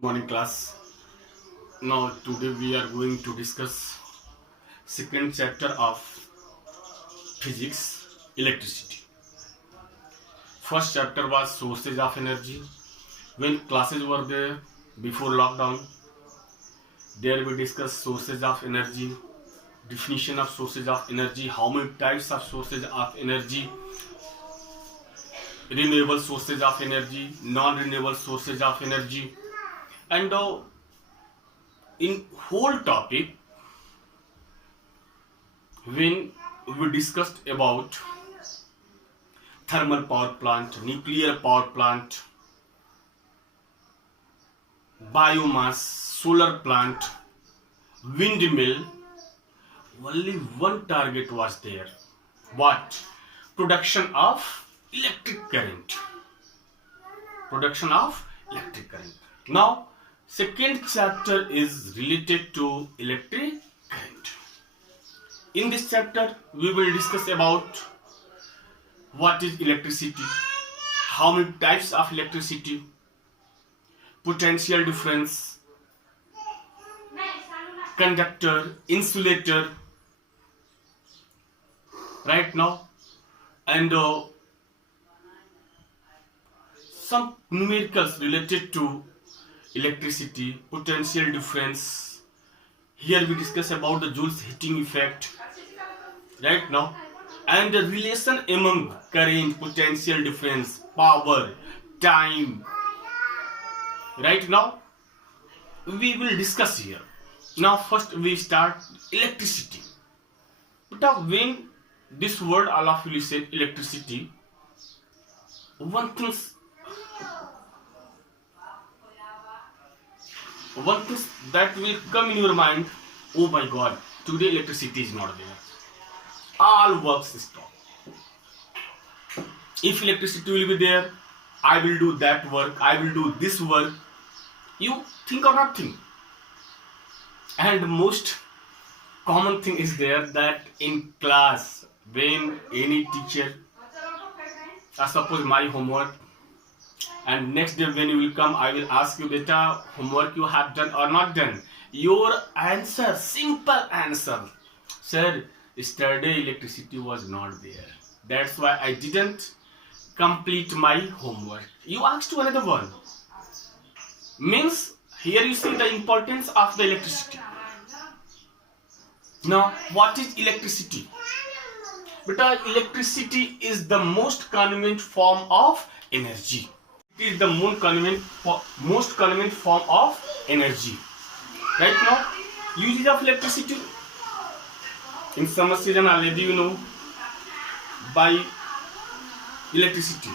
Morning class. Now today we are going to discuss second chapter of physics, electricity. First chapter was sources of energy. When classes were there before lockdown, there we discussed sources of energy, definition of sources of energy, how many types of sources of energy, renewable sources of energy, non-renewable sources of energy, and in whole topic when we discussed about thermal power plant, nuclear power plant, biomass, solar plant, windmill, only one target was there. What? Production of electric current. Production of electric current. Now, second chapter is related to electric current. In this chapter, we will discuss about what is electricity, how many types of electricity, potential difference, conductor, insulator, right now, and some numericals related to electricity, potential difference. Here we discuss about the Joule's heating effect, right now, and the relation among current, potential difference, power, time. Right now, we will discuss here. Now, first we start electricity. But when this word all of you said electricity, one thing that will come in your mind, oh my god, today electricity is not there. All works stop. If electricity will be there, I will do that work, I will do this work. You think or nothing. And most common thing is there that in class, when any teacher, suppose my homework, and next day when you will come, I will ask you, beta, homework you have done or not done. Your answer, simple answer, sir, yesterday electricity was not there. That's why I didn't complete my homework. You asked to another one. Means here you see the importance of the electricity. Now, what is electricity? Because electricity is the most convenient form of energy. It is the most convenient form of energy. Right now, uses of electricity in summer season already you know by electricity.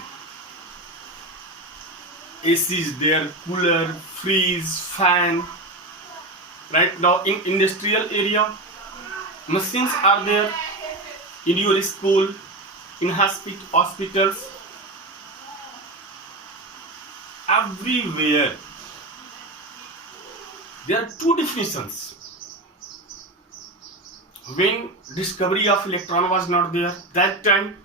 AC is there, cooler, freeze, fan. Right now, in industrial area, machines are there. In your school, in hospitals, everywhere. There are two definitions. When discovery of electron was not there, that time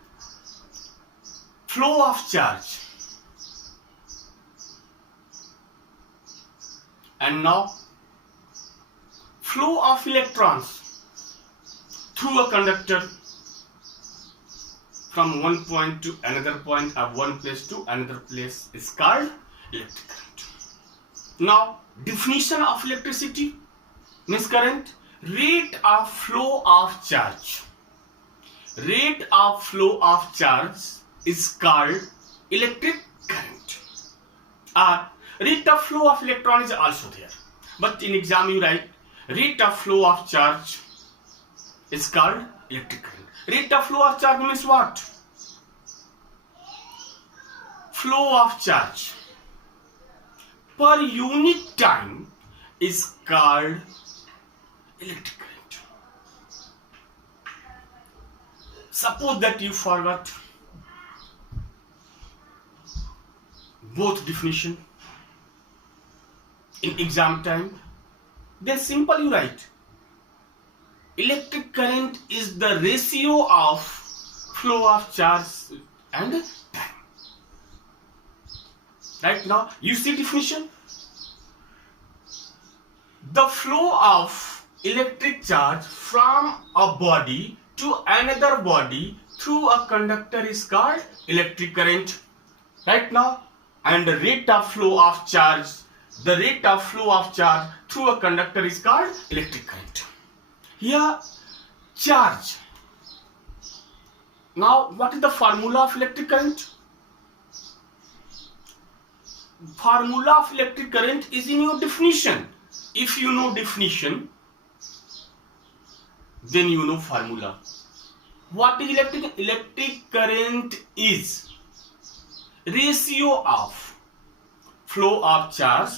flow of charge. And now flow of electrons through a conductor from one point to another point or one place to another place is called electric current. Now, definition of electricity means current, rate of flow of charge. Rate of flow of charge is called electric current. Or rate of flow of electron is also there. But in exam you write rate of flow of charge is called electric current. Rate of flow of charge means what? Flow of charge per unit time is called electric current. Suppose that you forgot both definition in exam time, then simple you write electric current is the ratio of flow of charge and time. Right now, you see definition. The flow of electric charge from a body to another body through a conductor is called electric current. Right now, and the rate of flow of charge through a conductor is called electric current. Here, charge. Now, what is the formula of electric current? Formula of electric current is in your definition. If you know definition, then you know formula. What is electric? Electric current is ratio of flow of charge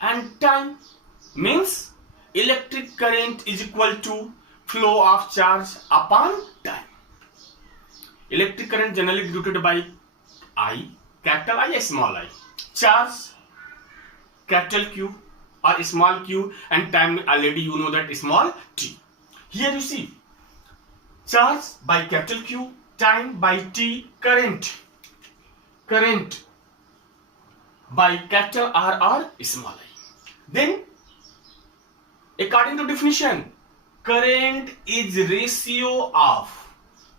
and time. Means electric current is equal to flow of charge upon time. Electric current generally denoted by I, capital I, small I. Charge, capital Q or small q, and time already you know that small t. Here you see charge by capital Q, time by t, current by capital R or small I. Then according to definition, current is ratio of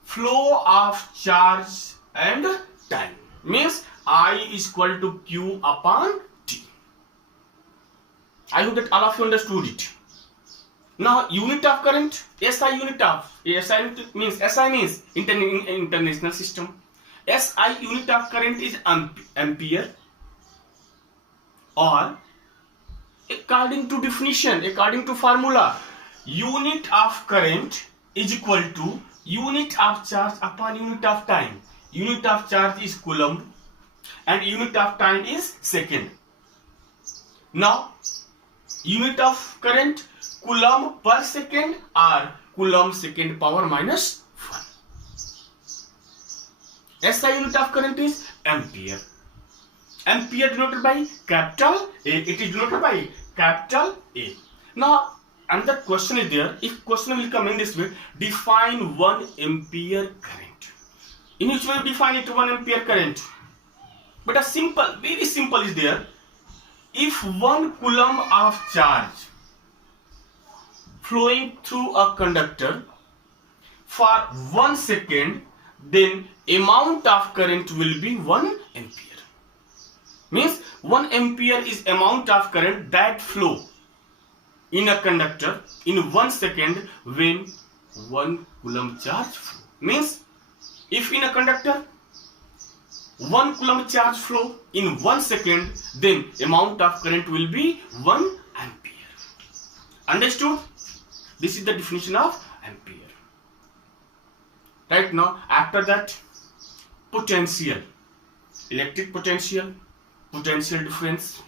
flow of charge and time. Means I is equal to Q upon T. I hope that all of you understood it. Now unit of current, SI unit of SI means international system. SI unit of current is ampere, or according to definition, according to formula, unit of current is equal to unit of charge upon unit of time. Unit of charge is coulomb and unit of time is second. Now unit of current, coulomb per second or coulomb second power minus 1. SI unit of current is ampere. Ampere denoted by capital A. It is denoted by capital A. Now another question is there. If question will come in this way, define 1 ampere current. In which way we define it 1 ampere current? But a simple, very simple is there. If 1 coulomb of charge flowing through a conductor for 1 second, then amount of current will be 1 ampere. Means 1 ampere is amount of current that flow in a conductor in 1 second when 1 coulomb charge flow. Means if in a conductor 1 coulomb charge flow in 1 second, then amount of current will be 1 ampere. Understood? This is the definition of ampere. Right now, after that, potential. Electric potential, potential difference.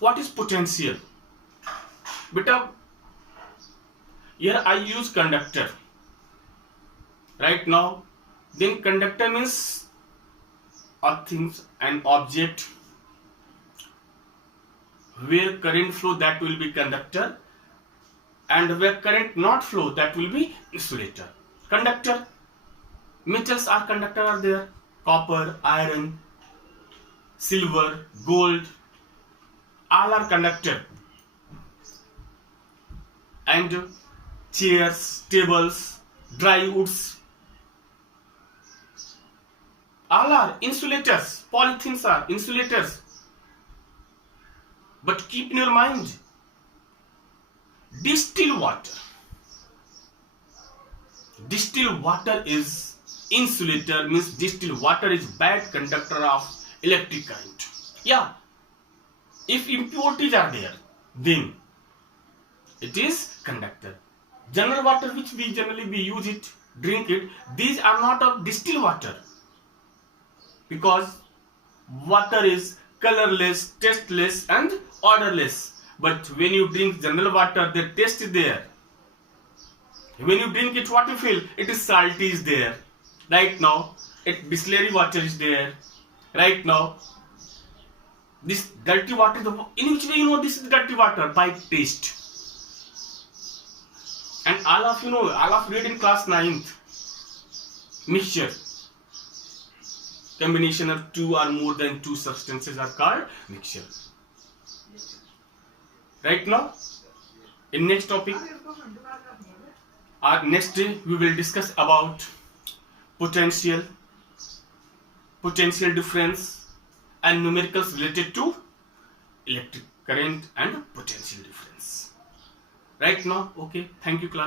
What is potential? Beta, here I use conductor. Right now, then conductor means a things, an object where current flow, that will be conductor, and where current not flow, that will be insulator. Conductor, metals are conductor are there, copper, iron, silver, gold, all are conductor. And chairs, tables, dry woods, all are insulators. Polythenes are insulators. But keep in your mind, distilled water is insulator, means distilled water is bad conductor of electric current. Yeah, if impurities are there, then it is conductor. General water which we generally use it, drink it, these are not of distilled water, because water is colorless, tasteless and odorless. But when you drink general water, the taste is there. When you drink it, what you feel? It is salty is there. Right now, distillery water is there. Right now, this dirty water, in which way you know this is dirty water? By taste. And all of you know, all of read in class 9th, mixture. Combination of 2 or more than 2 substances are called mixture. Right now, in next topic, next day we will discuss about potential difference and numericals related to electric current and potential difference. Right now, okay, thank you class.